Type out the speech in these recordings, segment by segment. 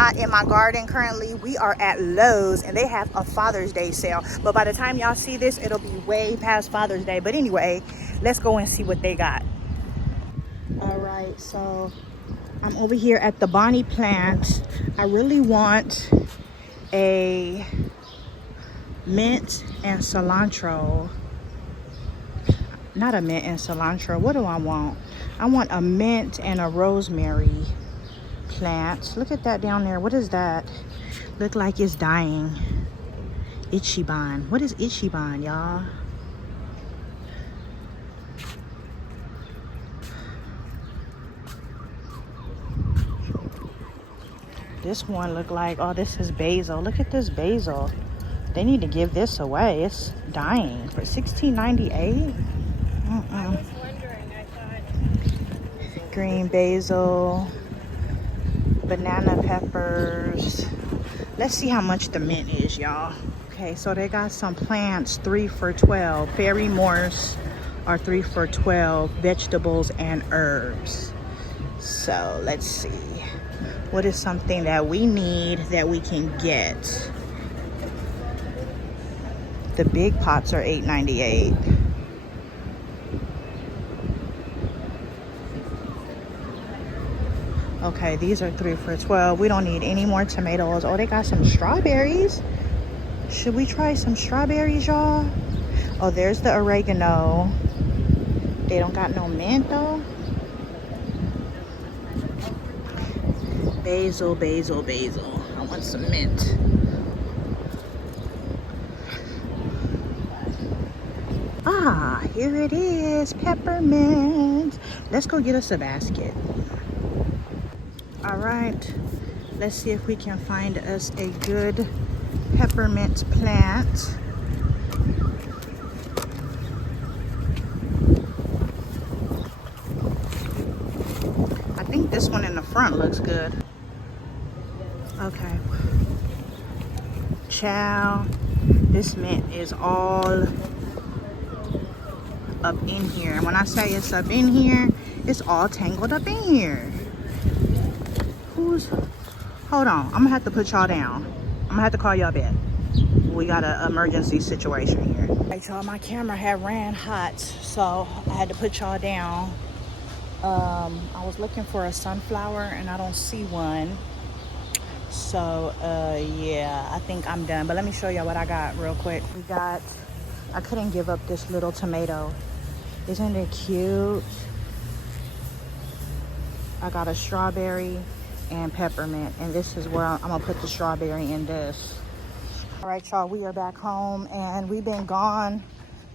not in my garden currently. We are at Lowe's and they have a Father's Day sale. But by the time y'all see this, it'll be way past Father's Day. But anyway, let's go and see what they got. All right, so I'm over here at the Bonnie plant. I really want a mint and cilantro. Not a mint and cilantro. What do I want? I want a mint and a rosemary plant. Look at that down there. What is that? Look like it's dying. Ichiban. What is Ichiban, y'all? This one look like, oh, this is basil. Look at this basil. They need to give this away. It's dying for $16.98. I was wondering, I thought. Green basil, banana peppers. Let's see how much the mint is, y'all. Okay, so they got some plants, 3 for $12. Fairy morse are 3 for $12. Vegetables and herbs. So let's see. What is something that we need that we can get? The big pots are $8.98. Okay, these are 3 for $12. We don't need any more tomatoes. Oh, they got some strawberries. Should we try some strawberries, y'all? Oh, there's the oregano. They don't got no mint though. Basil, basil, basil. I want some mint. Ah, here it is, peppermint. Let's go get us a basket. All right, let's see if we can find us a good peppermint plant. I think this one in the front looks good. Okay. Chow, this mint is all up in here. And when I say it's up in here, it's all tangled up in here. Hold on, I'm gonna have to put y'all down. I'm gonna have to call y'all back. We got an emergency situation here. Right, y'all, my camera had ran hot, so I had to put y'all down. I was looking for a sunflower and I don't see one. So yeah, I think I'm done. But let me show y'all what I got real quick. I couldn't give up this little tomato. Isn't it cute? I got a strawberry and peppermint, and this is where I'm gonna put the strawberry in this. All right, y'all, we are back home and we've been gone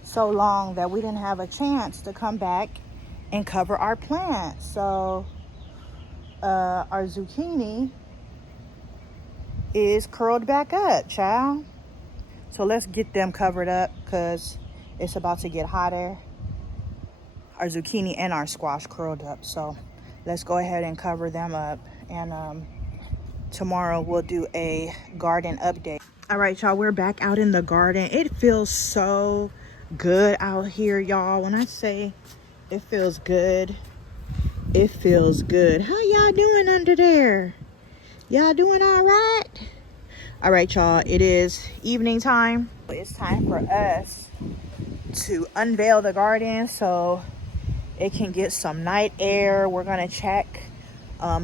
so long that we didn't have a chance to come back and cover our plant. So our zucchini is curled back up, child. So let's get them covered up because it's about to get hotter. Our zucchini and our squash curled up, so let's go ahead and cover them up. And tomorrow we'll do a garden update. All right, y'all, we're back out in the garden. It feels so good out here, y'all. When I say it feels good, it feels good. How y'all doing under there? Y'all doing all right? All right, y'all, it is evening time. It's time for us to unveil the garden so it can get some night air. We're gonna check,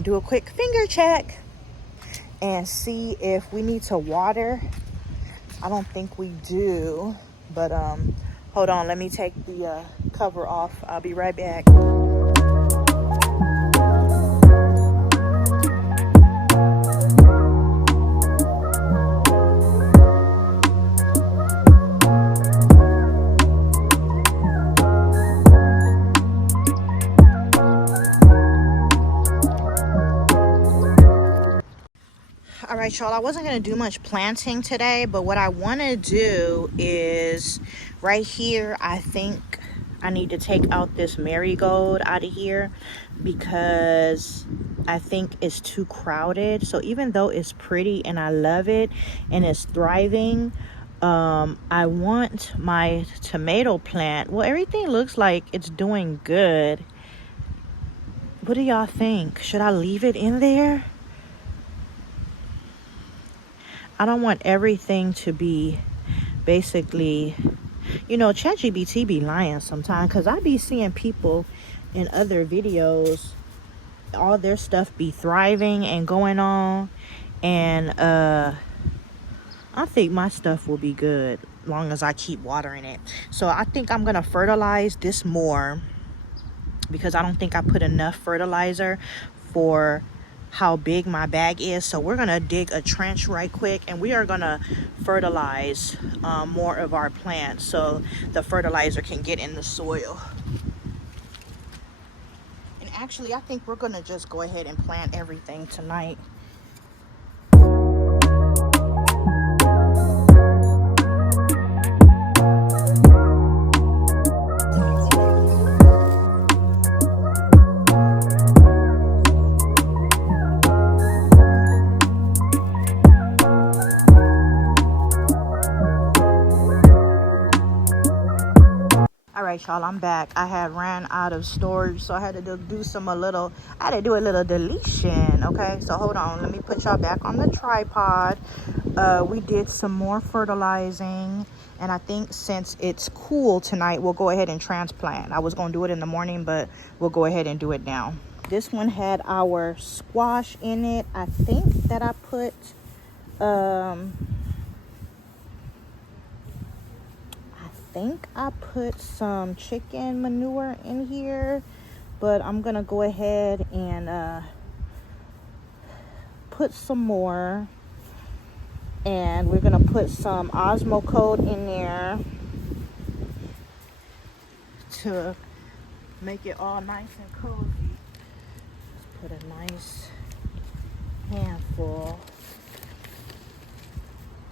do a quick finger check and see if we need to water. I don't think we do, but hold on, let me take the cover off. I'll be right back. All right, y'all, I wasn't gonna do much planting today, but what I want to do is right here, I think I need to take out this marigold out of here because I think it's too crowded. So even though it's pretty and I love it and it's thriving, I want my tomato plant, well, everything looks like it's doing good. What do y'all think? Should I leave it in there? I don't want everything to be basically, you know, ChatGPT be lying sometimes, because I be seeing people in other videos, all their stuff be thriving and going on, and I think my stuff will be good long as I keep watering it. So I think I'm gonna fertilize this more, because I don't think I put enough fertilizer for how big my bag is. So we're gonna dig a trench right quick, and we are gonna fertilize more of our plants so the fertilizer can get in the soil. And actually, I think we're gonna just go ahead and plant everything tonight. All right, y'all, I'm back. I had ran out of storage, so I had to do a little deletion. Okay, so hold on, let me put y'all back on the tripod. We did some more fertilizing, and I think since it's cool tonight, we'll go ahead and transplant. I was gonna do it in the morning, but we'll go ahead and do it now. This one had our squash in it. I think that I put some chicken manure in here, but I'm gonna go ahead and put some more, and we're gonna put some Osmo Coat in there to make it all nice and cozy. Let's put a nice handful,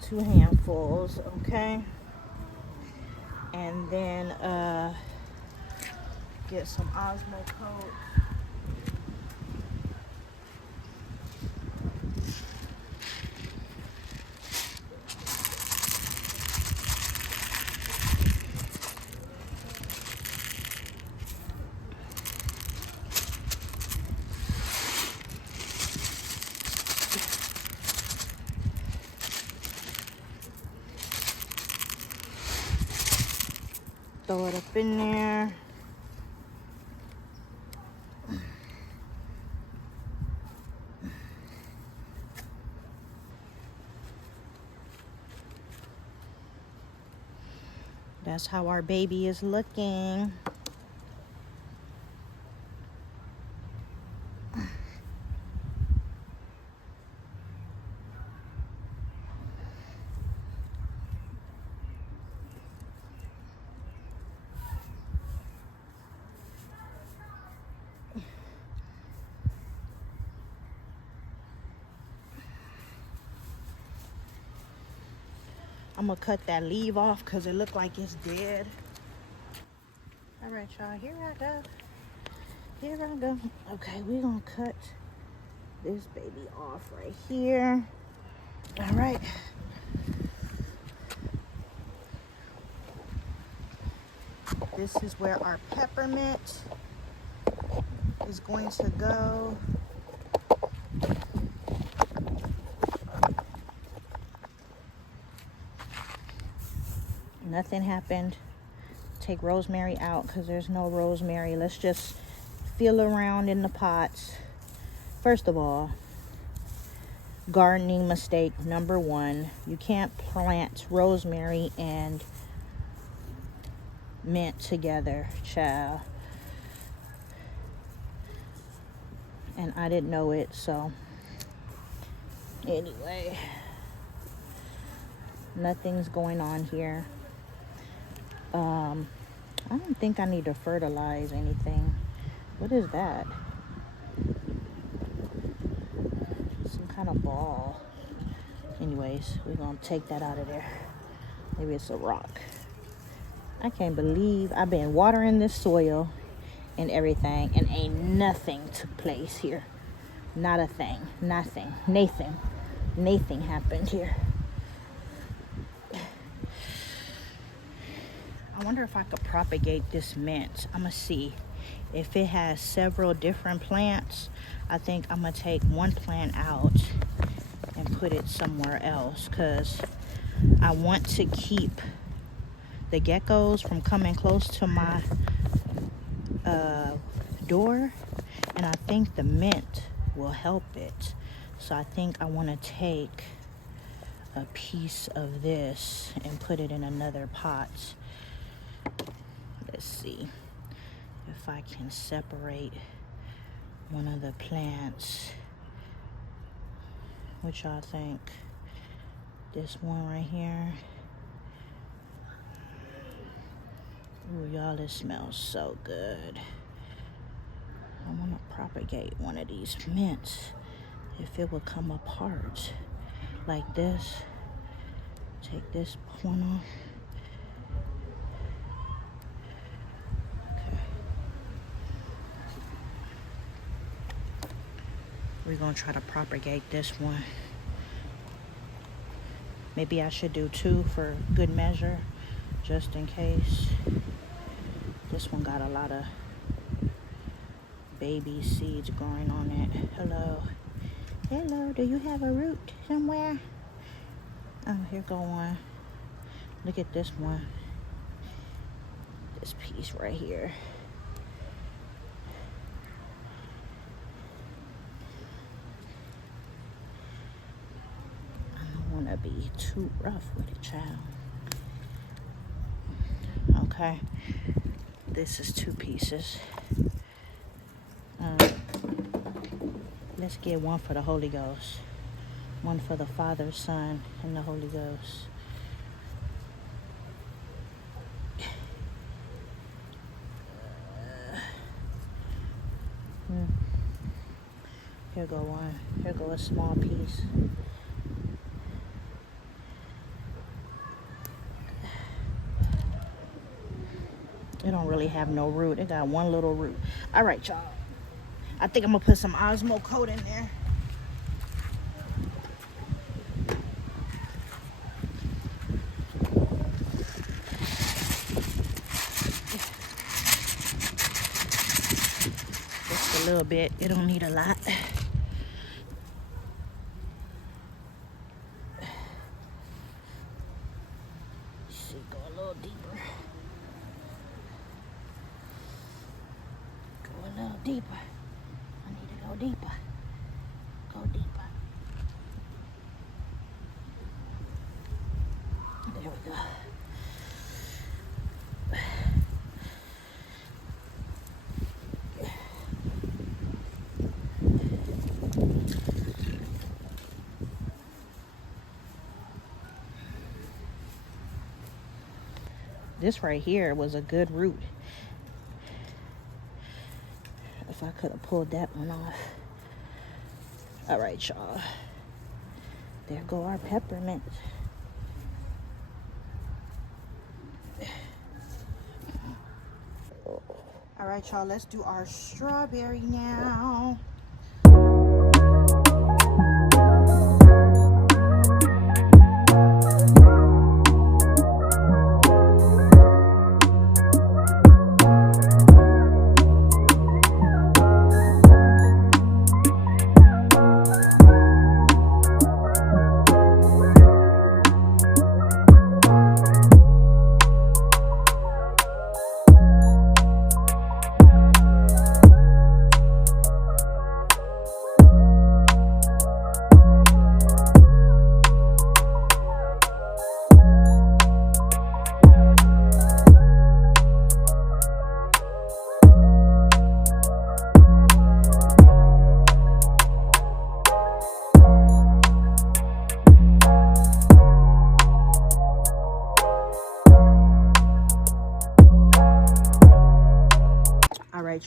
2 handfuls, okay? And then get some Osmo Coat. Throw it up in there. That's how our baby is looking. I'm gonna cut that leaf off because it looked like it's dead. All right, y'all, here I go. Here I go. Okay, we're gonna cut this baby off right here. All right. This is where our peppermint is going to go. Nothing happened. Take rosemary out because there's no rosemary. Let's just feel around in the pots. First of all, gardening mistake number 1, you can't plant rosemary and mint together, child. And I didn't know it, so anyway, nothing's going on here. I don't think I need to fertilize anything. What is that? Some kind of ball. Anyways, we're gonna take that out of there. Maybe it's a rock. I can't believe I've been watering this soil and everything, and ain't nothing took place here. Not a thing. Nothing. Nothing happened here. I wonder if I could propagate this mint. I'm gonna see if it has several different plants. I think I'm gonna take one plant out and put it somewhere else, because I want to keep the geckos from coming close to my door, and I think the mint will help it. So I think I want to take a piece of this and put it in another pot. Let's see if I can separate one of the plants. What y'all think? This one right here. Ooh, y'all, it smells so good. I want to propagate one of these mints. If it would come apart like this. Take this one off. Okay. We're going to try to propagate this one. Maybe I should do 2 for good measure, just in case. This one got a lot of baby seeds growing on it. Hello. Hello, do you have a root somewhere? Oh, here go one. Look at this one. This piece right here. I don't want to be too rough with it, child. Okay. This is 2 pieces. Let's get one for the Holy Ghost. One for the Father, Son, and the Holy Ghost. Here go one. Here go a small piece. It don't really have no root. It got one little root. All right, y'all. I think I'm gonna put some Osmo coat in there. Just a little bit. It don't need a lot. See, go a little deeper. Go a little deeper. I need to go deeper. Go deeper. There we go. This right here was a good root. If I could have pulled that one off. All right, y'all. There go our peppermint. All right, y'all, let's do our strawberry now.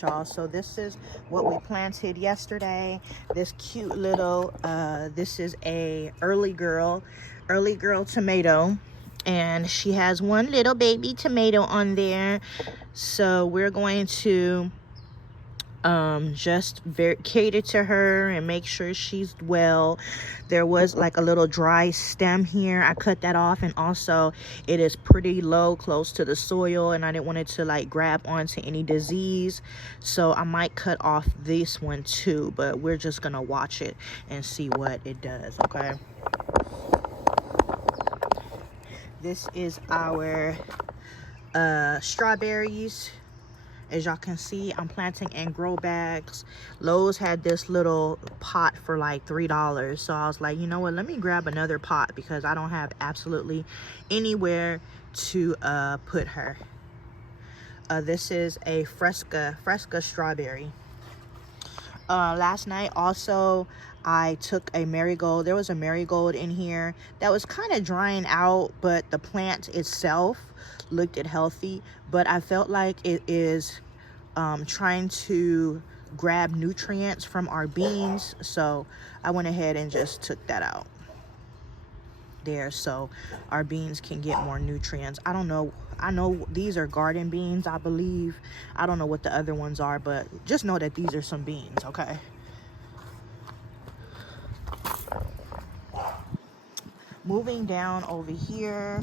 Y'all, so this is what we planted yesterday. This cute little this is a early girl tomato, and she has one little baby tomato on there. So we're going to just cater to her and make sure she's well. There was like a little dry stem here. I cut that off, and also it is pretty low, close to the soil, and I didn't want it to like grab onto any disease, so I might cut off this one too, but we're just gonna watch it and see what it does. Okay. This is our strawberries. As y'all can see, I'm planting in grow bags. Lowe's had this little pot for like $3. So I was like, you know what, let me grab another pot because I don't have absolutely anywhere to put her. This is a fresca strawberry. Last night also I took a marigold. There was a marigold in here that was kind of drying out, but the plant itself looked healthy. But I felt like it is trying to grab nutrients from our beans, so I went ahead and just took that out there so our beans can get more nutrients. I don't know, I know these are garden beans, I believe. I don't know what the other ones are, but just know that these are some beans, okay? Moving down over here,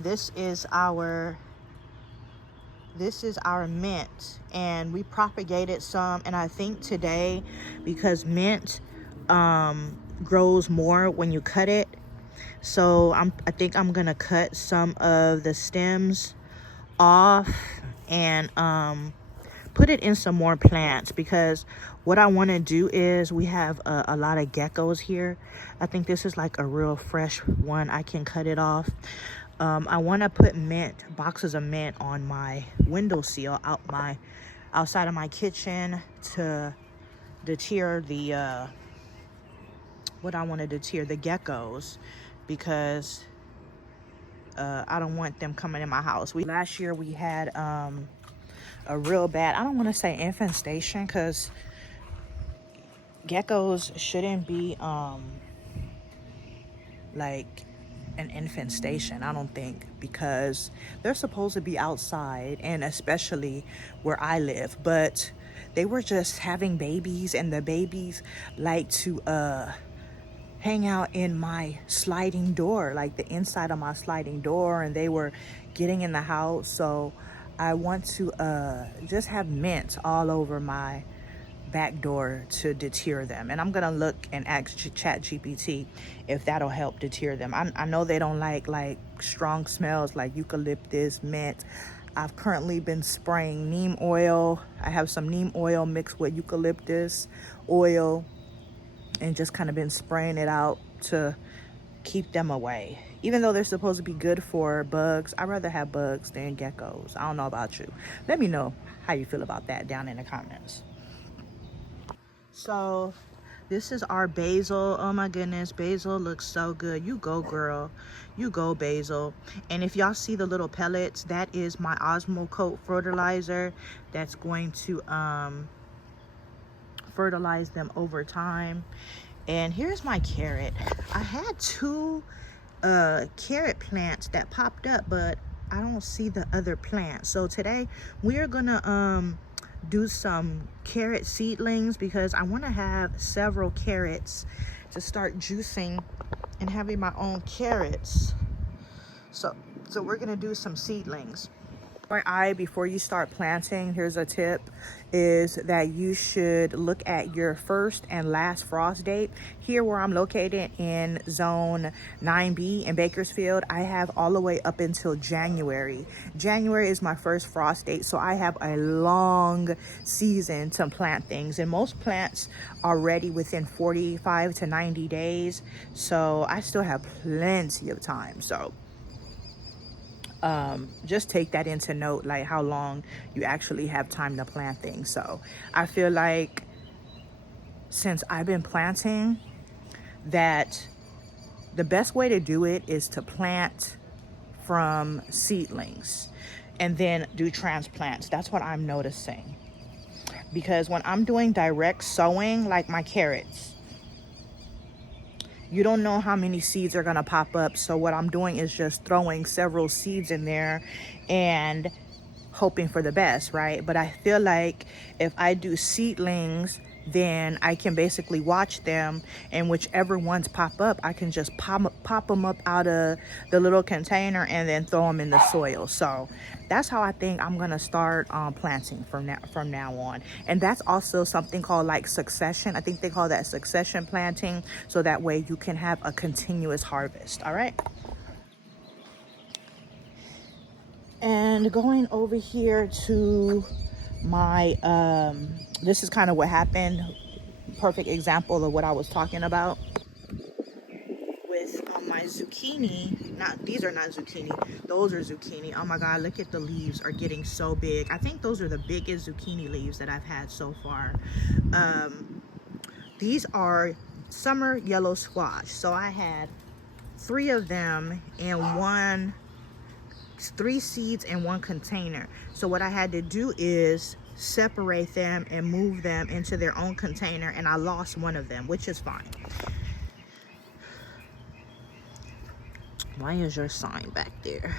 this is our mint, and we propagated some, and I think today, because mint grows more when you cut it, so I think I'm gonna cut some of the stems off and put it in some more plants, because what I want to do is, we have a lot of geckos here. I think this is like a real fresh one. I can cut it off. I want to put boxes of mint on my windowsill outside of my kitchen to deter the what I want to deter, the geckos, because I don't want them coming in my house. Last year we had a real bad, I don't want to say infestation, because geckos shouldn't be like an infestation, I don't think, because they're supposed to be outside, and especially where I live, but they were just having babies, and the babies like to hang out in my sliding door, like the inside of my sliding door, and they were getting in the house. So I want to just have mint all over my back door to deter them, and I'm gonna look and ask ChatGPT if that'll help deter them. I know they don't like strong smells like eucalyptus, mint. I've currently been spraying neem oil. I have some neem oil mixed with eucalyptus oil, and just kind of been spraying it out to keep them away. Even though they're supposed to be good for bugs, I'd rather have bugs than geckos. I don't know about you. Let me know how you feel about that down in the comments. So this is our basil. Oh my goodness, basil looks so good. You go, girl. You go, basil. And if y'all see the little pellets, that is my Osmocote fertilizer that's going to fertilize them over time. And here's my carrot. I had two carrot plants that popped up, but I don't see the other plants. So today we are gonna do some carrot seedlings, because I want to have several carrots to start juicing and having my own carrots. So we're gonna do some seedlings. Before you start planting, here's a tip, is that you should look at your first and last frost date. Here where I'm located in zone 9B in Bakersfield, I have all the way up until January. January is my first frost date, so I have a long season to plant things, and most plants are ready within 45 to 90 days, so I still have plenty of time. So just take that into note, like how long you actually have time to plant things. So I feel like since I've been planting, that the best way to do it is to plant from seedlings and then do transplants. That's what I'm noticing, because when I'm doing direct sowing, like my carrots, you don't know how many seeds are gonna pop up. So what I'm doing is just throwing several seeds in there and hoping for the best, right? But I feel like if I do seedlings, then I can basically watch them, and whichever ones pop up, I can just pop them up out of the little container and then throw them in the soil. So that's how I think I'm gonna start planting from now on. And that's also something called like succession. I think they call that succession planting, so that way you can have a continuous harvest. All right. And going over here to my this is kind of what happened, perfect example of what I was talking about with my zucchini. Not, these are not zucchini, those are zucchini. Oh my god, look at the leaves are getting so big. I think those are the biggest zucchini leaves that I've had so far. These are summer yellow squash. So I had 3 of them in 3 seeds in 1 container. So what I had to do is separate them and move them into their own container, and I lost 1 of them, which is fine. Why is your sign back there?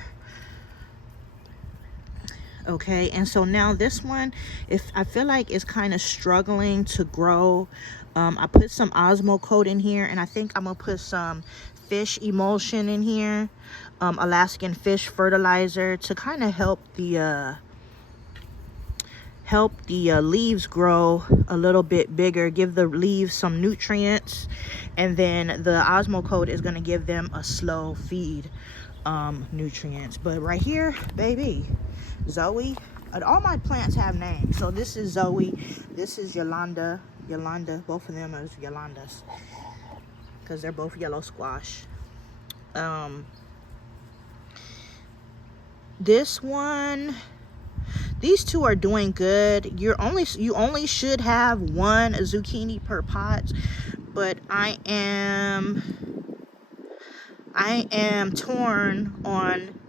Okay, and so now this one, if I feel like it's kind of struggling to grow, I put some Osmo coat in here, and I think I'm gonna put some fish emulsion in here, Alaskan fish fertilizer, to kind of help the leaves grow a little bit bigger, give the leaves some nutrients, and then the Osmo coat is going to give them a slow feed nutrients. But right here, baby, Zoe, all my plants have names. So this is Zoe, this is Yolanda, both of them are Yolandas because they're both yellow squash. This one, these 2 are doing good. You only should have 1 zucchini per pot, but I am torn on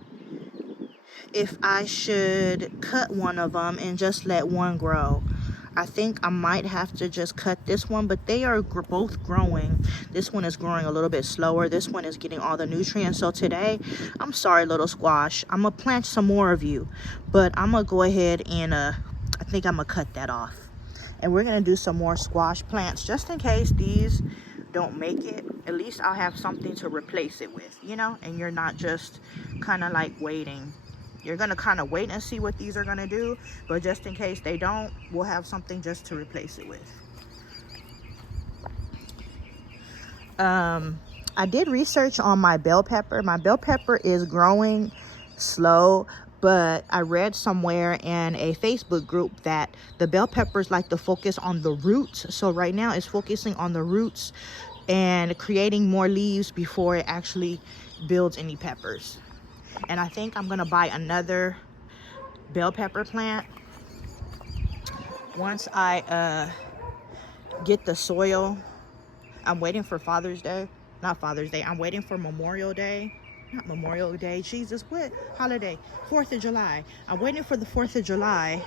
if I should cut one of them and just let one grow. I think I might have to just cut this one, but they are both growing. This one is growing a little bit slower. This one is getting all the nutrients. So today, I'm sorry, little squash, I'm gonna plant some more of you, but I'm gonna go ahead and I think I'm gonna cut that off. And we're gonna do some more squash plants just in case these don't make it. At least I'll have something to replace it with, you know, and you're not just kind of like waiting. You're gonna kind of wait and see what these are gonna do, but just in case they don't, we'll have something just to replace it with. I did research on my bell pepper. My bell pepper is growing slow, but I read somewhere in a Facebook group that the bell peppers like to focus on the roots. So right now it's focusing on the roots and creating more leaves before it actually builds any peppers. And I think I'm gonna buy another bell pepper plant once I get the soil. I'm waiting for Father's Day. Not Father's Day. I'm waiting for Memorial Day. Not Memorial Day. Jesus, what holiday? 4th of July. I'm waiting for the 4th of July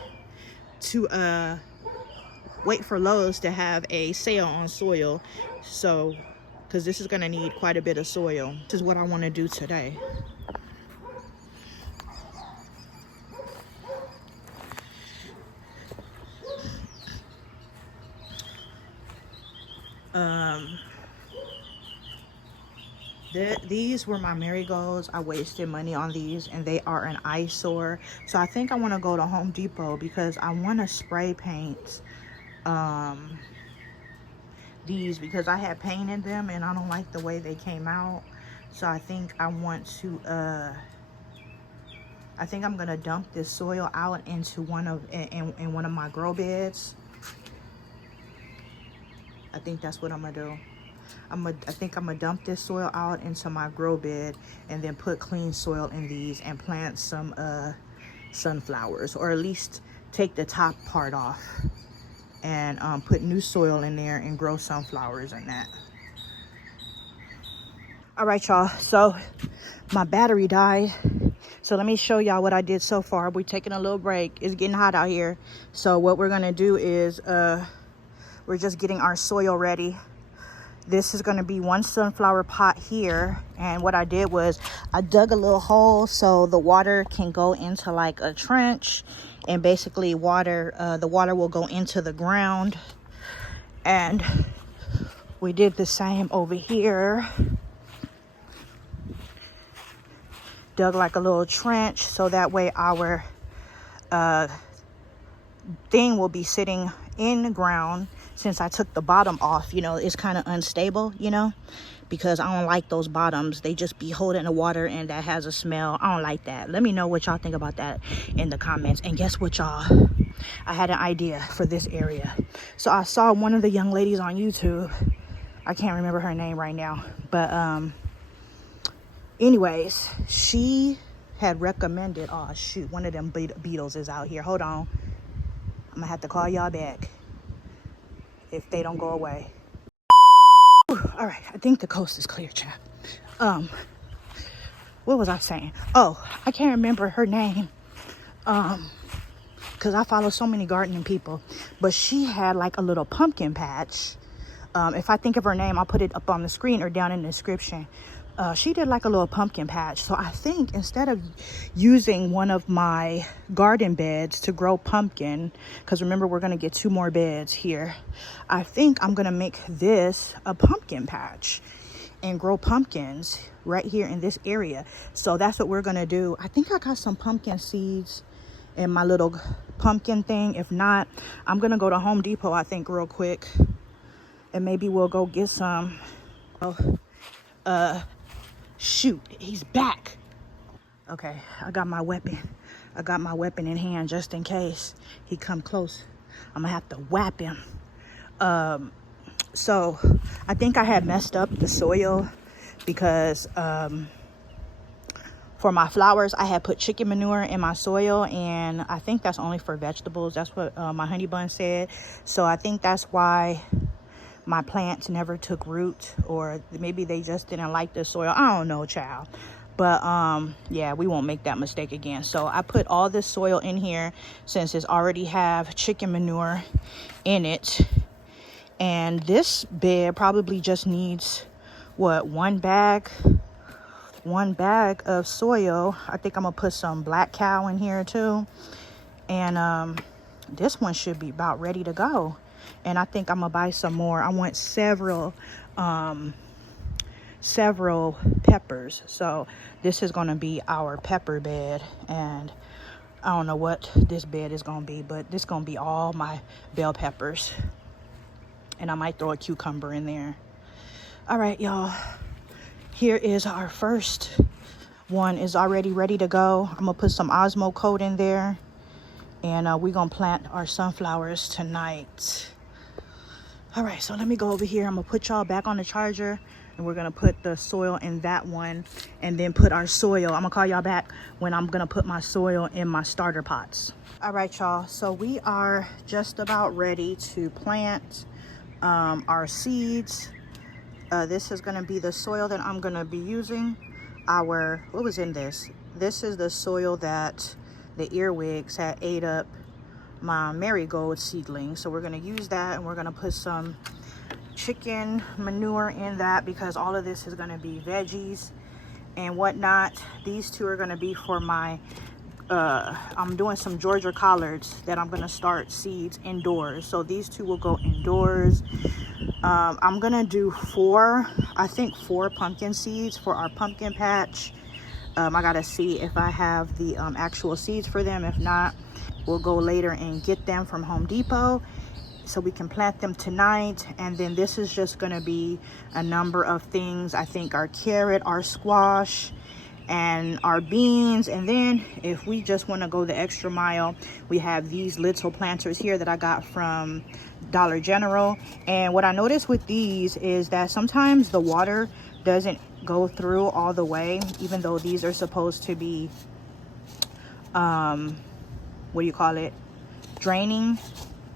to wait for Lowe's to have a sale on soil. So, because this is gonna need quite a bit of soil. This is what I want to do today. These were my marigolds. I wasted money on these and they are an eyesore. So I think I want to go to Home Depot because I want to spray paint these because I had paint in them and I don't like the way they came out. So I think I want to I think I'm gonna dump this soil out into one of my grow beds. I think that's what I'm gonna do. I think I'm gonna dump this soil out into my grow bed and then put clean soil in these and plant some sunflowers, or at least take the top part off and put new soil in there and grow sunflowers in that. All right, y'all, so my battery died. So let me show y'all what I did so far. We're taking a little break. It's getting hot out here. So what we're gonna do is we're just getting our soil ready. This is going to be one sunflower pot here, and what I did was I dug a little hole so the water can go into like a trench, and basically the water will go into the ground, And we did the same over here. Dug like a little trench so that way our thing will be sitting in the ground. Since I took the bottom off, you know, it's kind of unstable, you know, because I don't like those bottoms. They just be holding the water and that has a smell. I don't like that. Let me know what y'all think about that in the comments. And guess what, y'all? I had an idea for this area. So I saw one of the young ladies on YouTube. I can't remember her name right now, but anyways, she had recommended, oh shoot, one of them beetles is out here. Hold on, I'm gonna have to call y'all back if they don't go away. All right, I think the coast is clear, chap. What was I saying? Oh, I can't remember her name, because I follow so many gardening people, but she had like a little pumpkin patch. If I think of her name, I'll put it up on the screen or down in the description. She did like a little pumpkin patch. So I think instead of using one of my garden beds to grow pumpkin, because remember we're going to get 2 more beds here, I think I'm going to make this a pumpkin patch and grow pumpkins right here in this area. So that's what we're going to do. I think I got some pumpkin seeds in my little pumpkin thing. If not, I'm going to go to Home Depot, I think, real quick. And maybe we'll go get some. Shoot, he's back. Okay, I got my weapon. I got my weapon in hand just in case he come close. I'm gonna have to whap him. So I think I had messed up the soil because for my flowers, I had put chicken manure in my soil, and I think that's only for vegetables. That's what my honey bun said. So I think that's why my plants never took root, or maybe they just didn't like the soil. I don't know, child. But yeah, we won't make that mistake again. So I put all this soil in here since it's already have chicken manure in it. And this bed probably just needs, what, one bag of soil. I think I'm gonna put some black cow in here too. And this one should be about ready to go. And I think I'm gonna buy some more. I want several peppers. So this is gonna be our pepper bed, and I don't know what this bed is gonna be, but this is gonna be all my bell peppers, and I might throw a cucumber in there. All right, y'all, here is our first one. Is already ready to go. I'm gonna put some Osmo coat in there, and we're gonna plant our sunflowers tonight. All right, so let me go over here. I'm gonna put y'all back on the charger, and we're gonna put the soil in that one, and then put our soil. I'm gonna call y'all back when I'm gonna put my soil in my starter pots. All right, y'all, so we are just about ready to plant our seeds. This is gonna be the soil that I'm gonna be using. What was in this? This is the soil that the earwigs had ate up my marigold seedling. So we're gonna use that, and we're gonna put some chicken manure in that, because all of this is gonna be veggies and whatnot. These 2 are gonna be for my I'm doing some Georgia collards that I'm gonna start seeds indoors. So these 2 will go indoors. I'm gonna do 4 pumpkin seeds for our pumpkin patch. I gotta see if I have the actual seeds for them. If not, we'll go later and get them from Home Depot so we can plant them tonight. And then this is just gonna be a number of things. I think our carrot, our squash, and our beans. And then if we just want to go the extra mile, we have these little planters here that I got from Dollar General. And what I noticed with these is that sometimes the water doesn't go through all the way, even though these are supposed to be what do you call it, draining,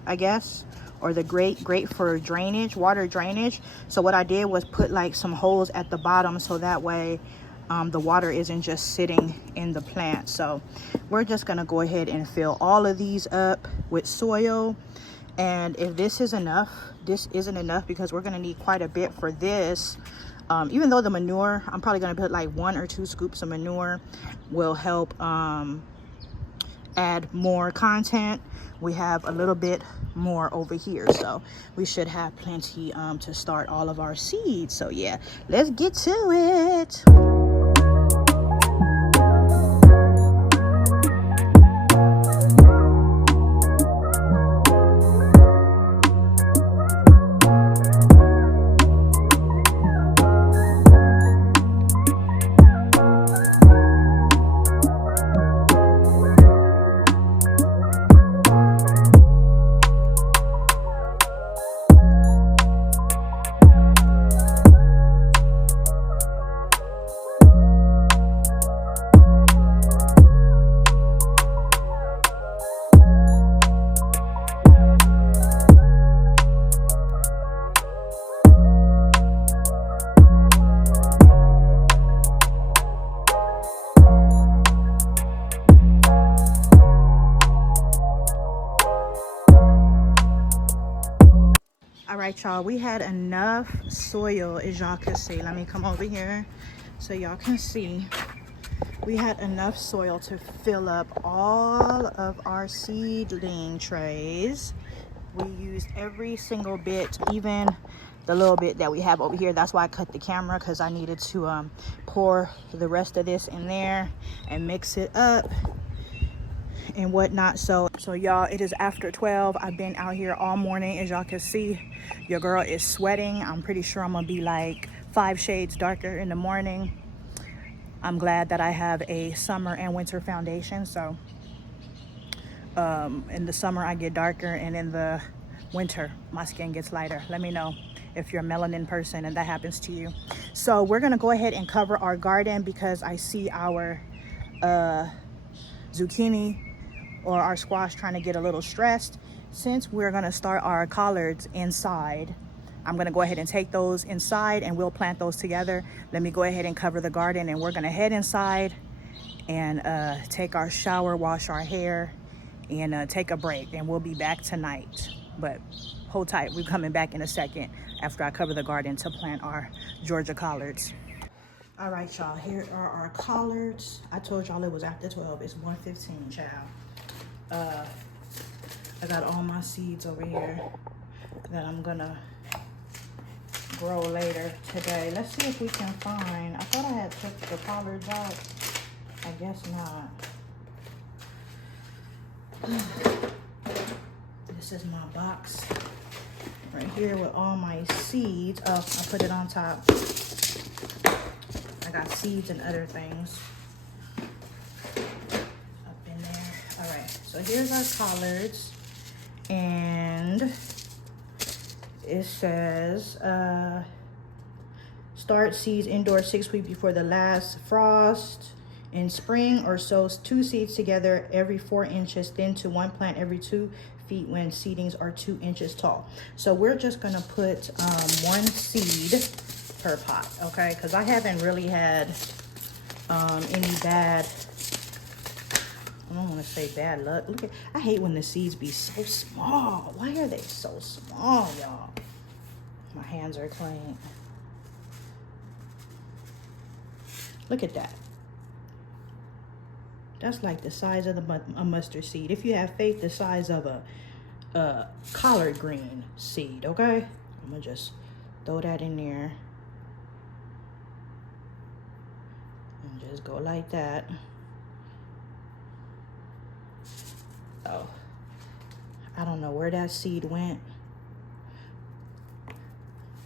I guess, or the great for drainage, water drainage. So what I did was put like some holes at the bottom, so that way the water isn't just sitting in the plant. So we're just gonna go ahead and fill all of these up with soil. And if this is enough, this isn't enough, because we're gonna need quite a bit for this. Even though the manure, I'm probably gonna put like 1 or 2 scoops of manure, will help add more content, we have a little bit more over here, so we should have plenty to start all of our seeds. So yeah, let's get to it. All right, y'all, we had enough soil, as y'all can see. Let me come over here so y'all can see. We had enough soil to fill up all of our seedling trays. We used every single bit, even the little bit that we have over here. That's why I cut the camera, because I needed to pour the rest of this in there and mix it up and whatnot. So y'all, it is after 12. I've been out here all morning. As y'all can see, your girl is sweating. I'm pretty sure I'm gonna be like 5 shades darker in the morning. I'm glad that I have a summer and winter foundation, so in the summer I get darker, and in the winter my skin gets lighter. Let me know if you're a melanin person and that happens to you. So we're gonna go ahead and cover our garden, because I see our zucchini or our squash trying to get a little stressed. Since we're gonna start our collards inside, I'm gonna go ahead and take those inside and we'll plant those together. Let me go ahead and cover the garden, and we're gonna head inside and take our shower, wash our hair, and take a break, and we'll be back tonight. But hold tight, we're coming back in a second after I cover the garden to plant our Georgia collards. All right, y'all, here are our collards. I told y'all it was after 12. It's 1:15, child. I got all my seeds over here that I'm gonna grow later today. Let's see if we can find, I thought I had took the collards out. I guess not. This is my box right here with all my seeds. Oh, I put it on top. I got seeds and other things up in there. All right, so here's our collards, and it says start seeds indoors 6 weeks before the last frost in spring, or sow 2 seeds together every 4 inches, then to 1 plant every 2 feet when seedlings are 2 inches tall. So we're just gonna put 1 seed per pot, okay? Because I haven't really had any bad, I don't want to say bad luck. Look at, I hate when the seeds be so small. Why are they so small, y'all? My hands are clean. Look at that. That's like the size of a mustard seed. If you have faith, the size of a collard green seed, okay? I'm gonna just throw that in there. And just go like that. Oh, I don't know where that seed went.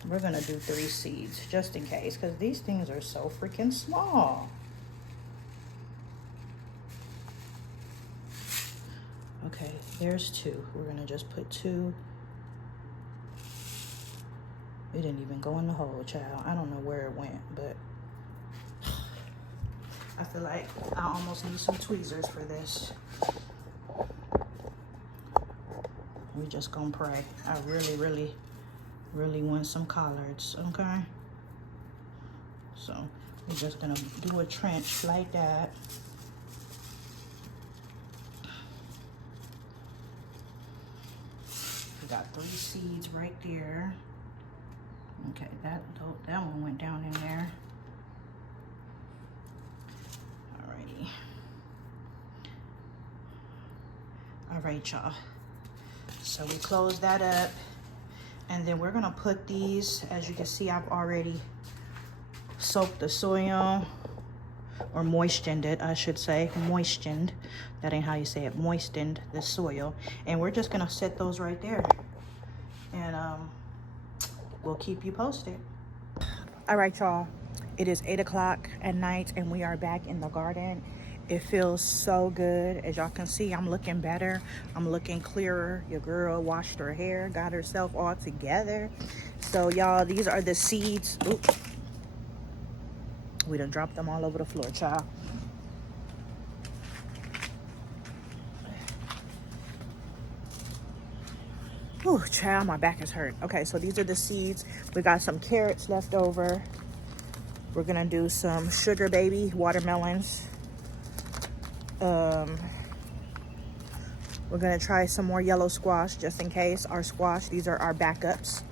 We're gonna do 3 seeds just in case, because these things are so freaking small. Okay, there's 2. We're gonna just put 2. It didn't even go in the hole, child. I don't know where it went, but I feel like I almost need some tweezers for this. We just gonna pray. I really want some collards, okay? So we're just gonna do a trench like that. We got 3 seeds right there. Okay, that one went down in there. Alrighty. All right, y'all. So we close that up. And then we're gonna put these, as you can see, I've already soaked the soil, or moistened it, I should say. Moistened. That ain't how you say it. Moistened the soil. And we're just gonna set those right there. And we'll keep you posted. All right, y'all. It is 8 o'clock at night and we are back in the garden. It feels so good. As y'all can see, I'm looking better. I'm looking clearer. Your girl washed her hair, got herself all together. So y'all, these are the seeds. Oop. We done dropped them all over the floor, child. Ooh, child, my back is hurt. Okay, so these are the seeds. We got some carrots left over. We're gonna do some sugar baby watermelons. We're gonna try some more yellow squash just in case. Our squash, these are our backups.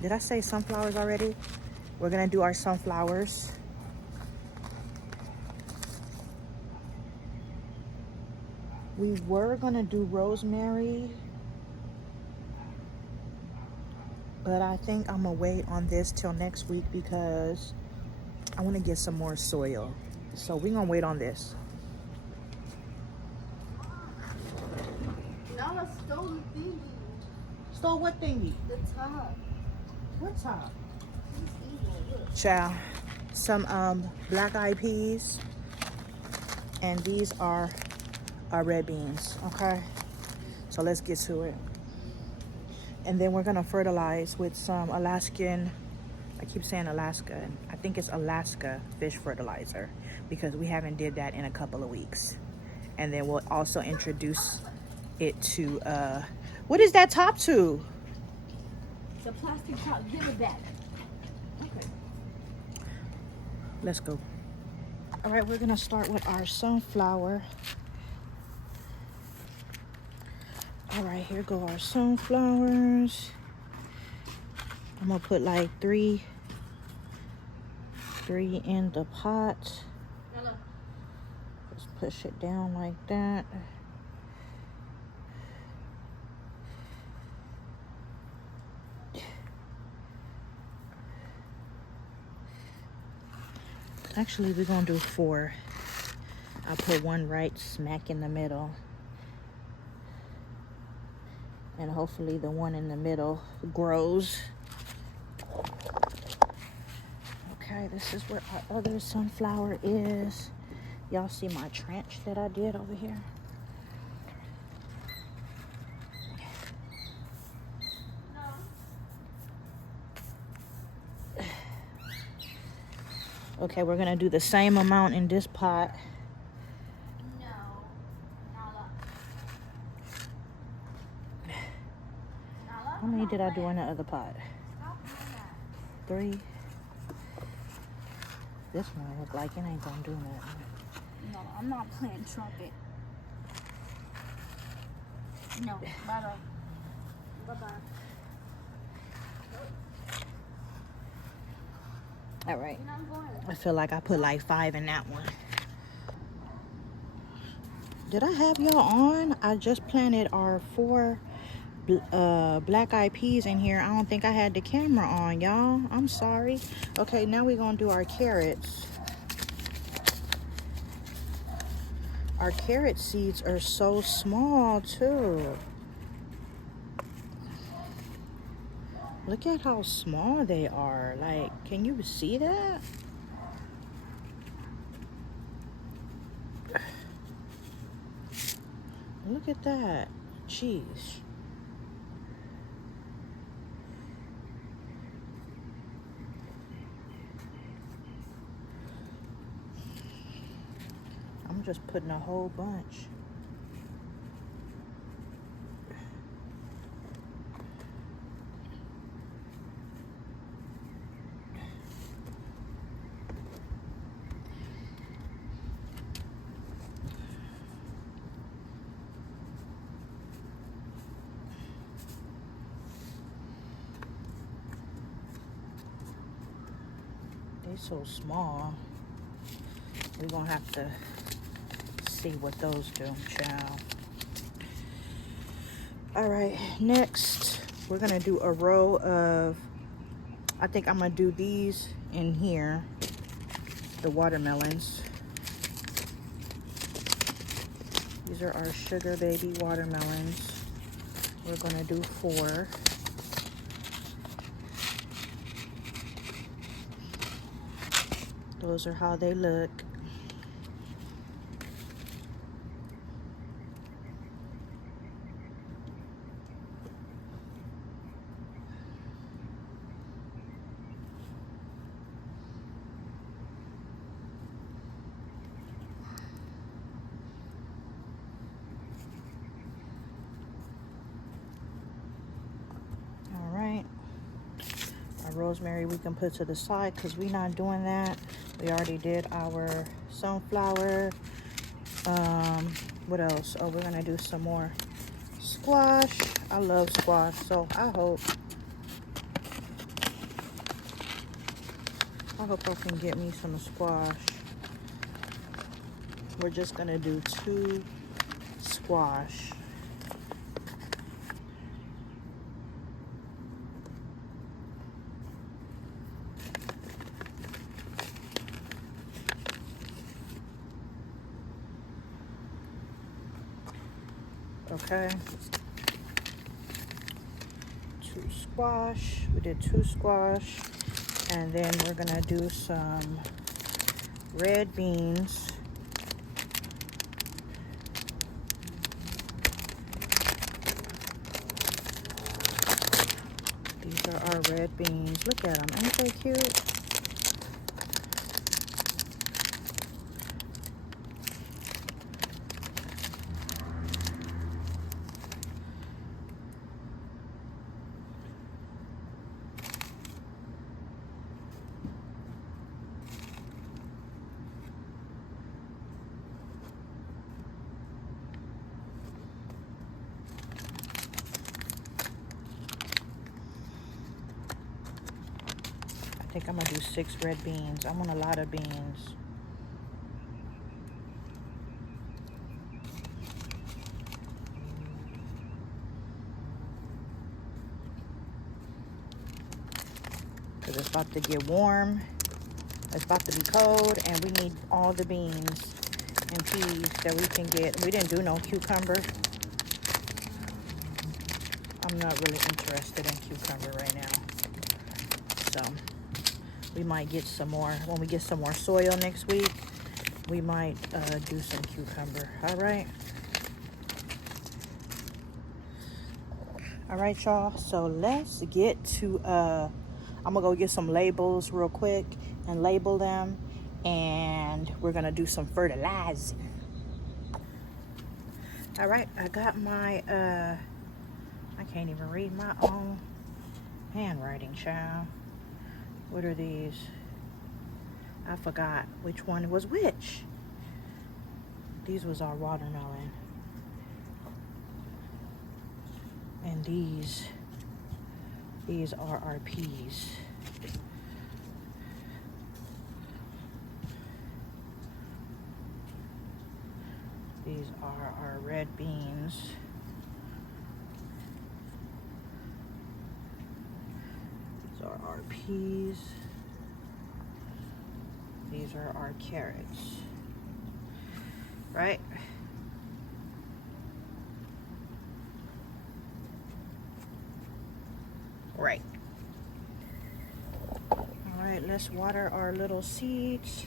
Did I say sunflowers already? We're gonna do our sunflowers. We were gonna do rosemary, but I think I'm gonna wait on this till next week because I wanna get some more soil. So we're gonna wait on this. Nala stole the thingy. Stole what thingy? The top. What top? It's evil. Look. Child, some black eyed peas, and these are our red beans. Okay, so let's get to it. And then we're gonna fertilize with some Alaskan, I keep saying Alaska, I think it's Alaska fish fertilizer because we haven't did that in a couple of weeks. And then we'll also introduce it to what is that top to? It's a plastic top. Give it back. Okay. Let's go. All right, we're gonna start with our sunflower. All right, here go our sunflowers. I'm gonna put like three in the pot. Nala. Just push it down like that. Actually, we're gonna do 4. I put one right smack in the middle. And hopefully the one in the middle grows. Okay, this is where our other sunflower is. Y'all see my trench that I did over here? Okay, we're gonna do the same amount in this pot. No. Nala. Nala. How many did I do in the other pot? Stop doing that. 3. This one look like it ain't gonna do nothing. No, I'm not playing trumpet. No. Bye-bye. Bye-bye. All right. And I'm going. I feel like I put like 5 in that one. Did I have y'all on? I just planted our 4 black eyed peas in here. I don't think I had the camera on, y'all. I'm sorry. Okay, now we're gonna do our carrots. Our carrot seeds are so small too. Look at how small they are. Like, can you see that? Look at that. Jeez. I'm just putting a whole bunch. They're so small. We're gonna have to see what those do, child. All right, next we're gonna do a row of, I think I'm gonna do these in here, the watermelons. These are our sugar baby watermelons. We're gonna do 4. Those are how they look. All right. Our rosemary we can put to the side because we're not doing that. We already did our sunflower. What else? Oh, we're gonna do some more squash. I love squash, so I hope I can get me some squash. We're just gonna do 2 squash. Okay. 2 squash. We did 2 squash. And then we're gonna do some red beans. These are our red beans. Look at them, ain't they cute? I think I'm gonna do 6 red beans. I want a lot of beans. Because it's about to get warm. It's about to be cold, and we need all the beans and peas that we can get. We didn't do no cucumber. I'm not really interested in cucumber right now. So we might get some more. When we get some more soil next week, we might do some cucumber. All right. All right, y'all. So let's get to, I'm gonna go get some labels real quick and label them. And we're gonna do some fertilizing. All right, I got my, I can't even read my own handwriting, child. What are these? I forgot which one was which. These was our watermelon. And these are our peas. These are our red beans. These are our peas. These are our carrots. Right? Right. All right, let's water our little seeds.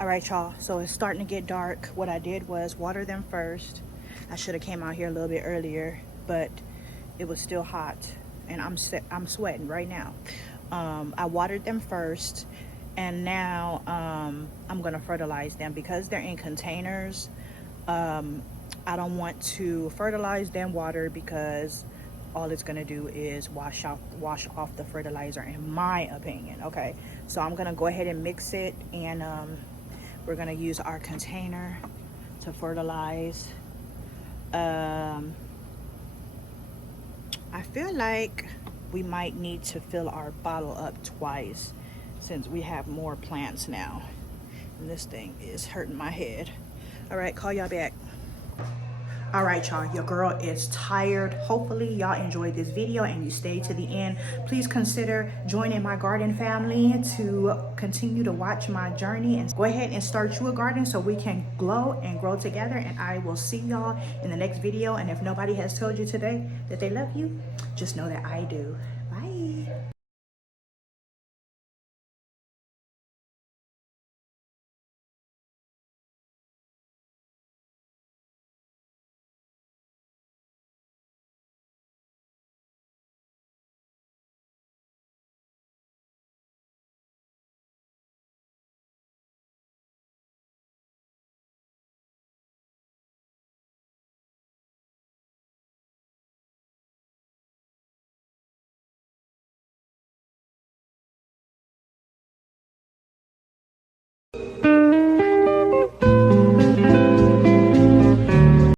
All right, y'all, so it's starting to get dark. What I did was water them first. I should have came out here a little bit earlier, but it was still hot, and I'm sweating right now. I watered them first, and now I'm gonna fertilize them because they're in containers. I don't want to fertilize them water because all it's gonna do is wash off the fertilizer, in my opinion. Okay, so I'm gonna go ahead and mix it, and we're gonna use our container to fertilize. I feel like we might need to fill our bottle up twice since we have more plants now. And this thing is hurting my head. All right, call y'all back. All right, y'all, your girl is tired. Hopefully y'all enjoyed this video and you stayed to the end. Please consider joining my garden family to continue to watch my journey, and go ahead and start you a garden so we can glow and grow together. And I will see y'all in the next video. And if nobody has told you today that they love you, just know that I do.